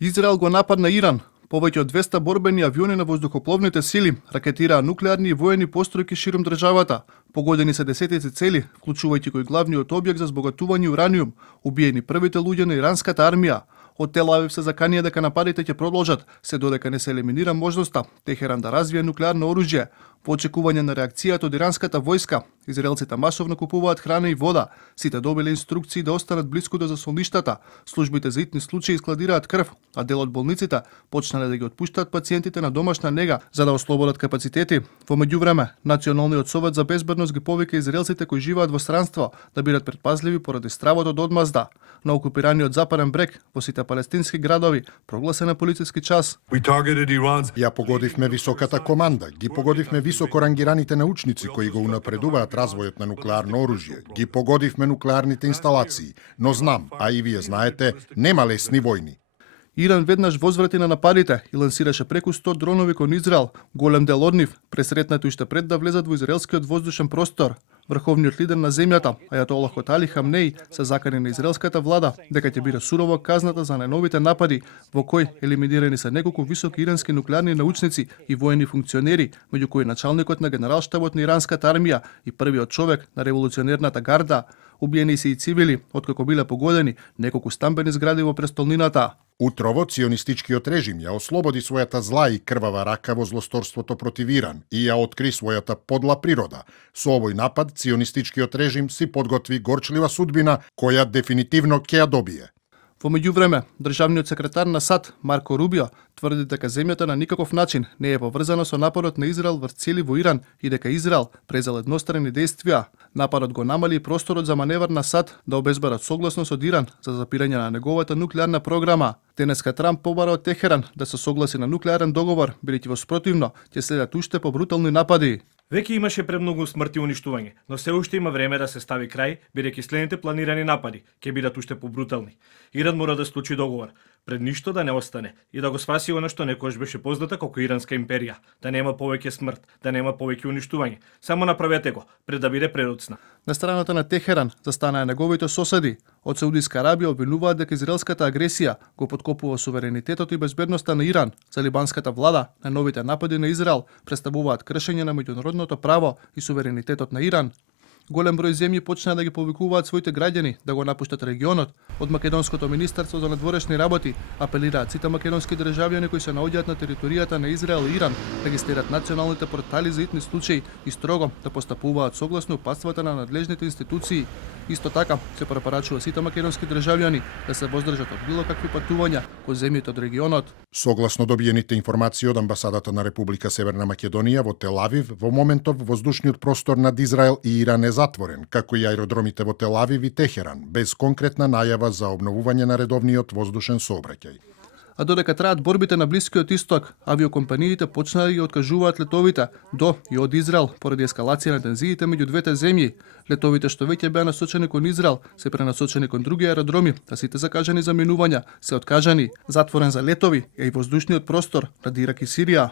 Израел го нападна Иран. Повеќе од 200 борбени авиони на воздухопловните сили ракетираа нуклеарни и воени постројки широм државата. Погодени се десетици цели, вклучувајќи кој главниот објект за збогатување ураниум, убиени првите луѓе на иранската армија. Од Тел Авив се заканија дека нападите ќе продолжат, се додека не се елиминира можноста Техеран да развие нуклеарно оружје. По очекување на реакцијата од иранската војска, израелците масовно купуваат храна и вода. Сите добиле инструкции да останат блиску до засолништата. Службите за итни случаи складираат крв, а дел од болниците почнале да ги отпуштаат пациентите на домашна нега за да ослободат капацитети. Во меѓувреме, Националниот совет за безбедност ги повика израелците кои живеат во странство да бидат предпазливи поради стравот од одмазда. На окупираниот западен брег, во сите палестински градови, прогласена полициски час. Ја погодивме високата команда, ги погодивме високо рангираните научници кои го унапредуваат развојот на нуклеарно оружје, ги погодивме нуклеарните инсталации, но знам, а и вие знаете, нема лесни војни. Иран веднаш возврати на нападите и лансираше преку 100 дронови кон Израел, голем дел од нив пресретнати уште пред да влезат во израелскиот воздушен простор. Врховниот лидер на земјата, Ајатолахот Али Хамнеи, се закани на израелската влада дека ќе биде сурово казната за најновите напади, во кој елиминирани се неколку високи ирански нуклеарни научници и воени функционери, меѓу кои началникот на генералштабот на иранската армија и првиот човек на револуционерната гарда. Убиени се и цивили, откако биле погодени неколку стамбени згради во престолнината. Утрово ционистичкиот режим ја ослободи својата зла и крвава рака во злосторството против Иран и ја откри својата подла природа. Со овој напад ционистичкиот режим си подготви горчлива судбина која дефинитивно ќе ја добие. Во меѓувреме, државниот секретар на САД Марко Рубио тврди дека земјата на никаков начин не е поврзана со нападот на Израел врз цели во Иран и дека Израел презел едностранни действија. Нападот го намали просторот за маневар на САД да обезберат согласност од Иран за запирање на неговата нуклеарна програма. Денеска Трамп побара од Техеран да се согласи на нуклеарен договор, бидејќи во спротивно ќе следат уште побрутални напади. Веќе имаше премногу смрт и уништување, но се уште има време да се стави крај, бидејќи следните планирани напади ќе бидат уште побрутални. Иран мора да склучи договор, пред ништо да не остане и да го спаси она што некојаш беше позната како Иранска империја, да нема повеќе смрт, да нема повеќе уништување. Само направете го, пред да биде предоцна. На страната на Техеран застанаа неговите соседи. Од Саудиска Арабија обвинуваат дека израелската агресија го поткопува суверенитетот и безбедноста на Иран. За либанската влада, на новите напади на Израел представуваат кршење на меѓународното право и суверенитетот на Иран. Голем број земји почнаа да ги повикуваат своите граѓани да го напуштат регионот. Од Македонското министерство за надворешни работи апелираат сите македонски државјани кои се наоѓаат на територијата на Израел и Иран да ги следат националните портали за итни случаи и строго да постапуваат согласно упатствата на надлежните институции. Исто така се препорачува сите македонски државјани да се воздржат од било какви патувања кон земјите од регионот. Согласно добиените информации од амбасадата на Република Северна Македонија во Тел Авив, во моментов воздушниот простор над Израел и Иран е затворен, како и аеродромите во Тел Авив и Техеран, без конкретна најава за обновување на редовниот воздушен сообраќај. А додека траат борбите на Блискиот Исток, авиокомпаниите почнаа да ги откажуваат летовите до и од Израел поради ескалација на тензиите меѓу двете земји. Летовите што веќе беа насочени кон Израел се пренасочени кон други аеродроми, а сите закажани заминувања се откажани. Затворен за летови е и воздушниот простор над Ирак и Сирија.